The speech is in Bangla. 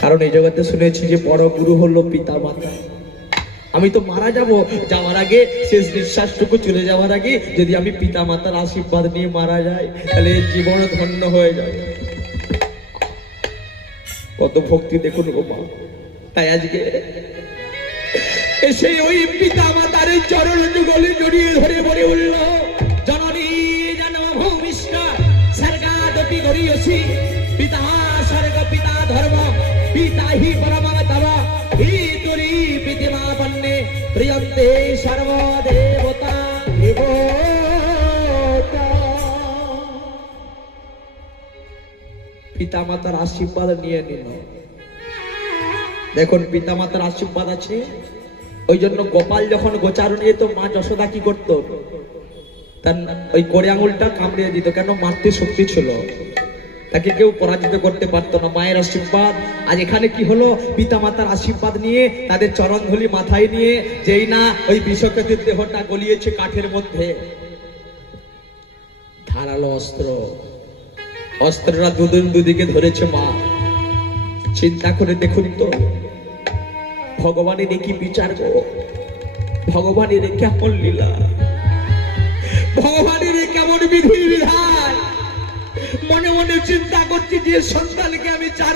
কারণ এই জগতে শুনেছি যে বড় গুরু হলো পিতা মাতা। আমি তো মারা যাব, যাওয়ার আগে শেষ নিঃশ্বাসটুকু চলে যাওয়ার আগে যদি আমি পিতা মাতার আশীর্বাদ নিয়ে মারা যাই তাহলে জীবন ধন্য হয়ে যায়। কত ভক্তি দেখুন গো মা। তাই আজকে এসে ওই পিতা মাতার চরণ যুগলে জড়িয়ে ধরে বলে উঠল, জননী জনম ভূমিষ্ঠ স্বর্গাদপি গরিয়সি পিতা স্বর্গ পিতা ধর্ম পিতা হি পরমং তব হি তুরি পিতিমা পন্নে প্রিয়ন্তে সর্বদেবতা দেবতা। পিতা মাতার আশীর্বাদ নিয়ে নিল। দেখুন পিতা মাতার আশীর্বাদ আছে। ওই জন্য গোপাল যখন গোচারণে যেত মা যশোদা কি করতো, তার ওই কোড়ে আঙুলটা কামড়িয়ে দিত। কেন? মাতৃ শক্তি ছিল, তাকে কেউ পরাজিত করতে পারতো না। মায়ের আশীর্বাদ। আজ এখানে কি হলো? পিতা মাতার আশীর্বাদ নিয়ে তাদের চরণ ধুলি মাথায় নিয়ে যেই না ওই বিষকের দেহটা গলিয়েছে কাঠের মধ্যে, ধারালো অস্ত্র, অস্ত্ররা দুদিকে ধরেছে মা। চিন্তা করে দেখুন তো, ভগবানের কি বিচার গো, ভগবানের কেমন লীলা, ভগবানের কেমন বিধি বিধান। মনে মনে চিন্তা করছি যে সন্তানকে আমি চার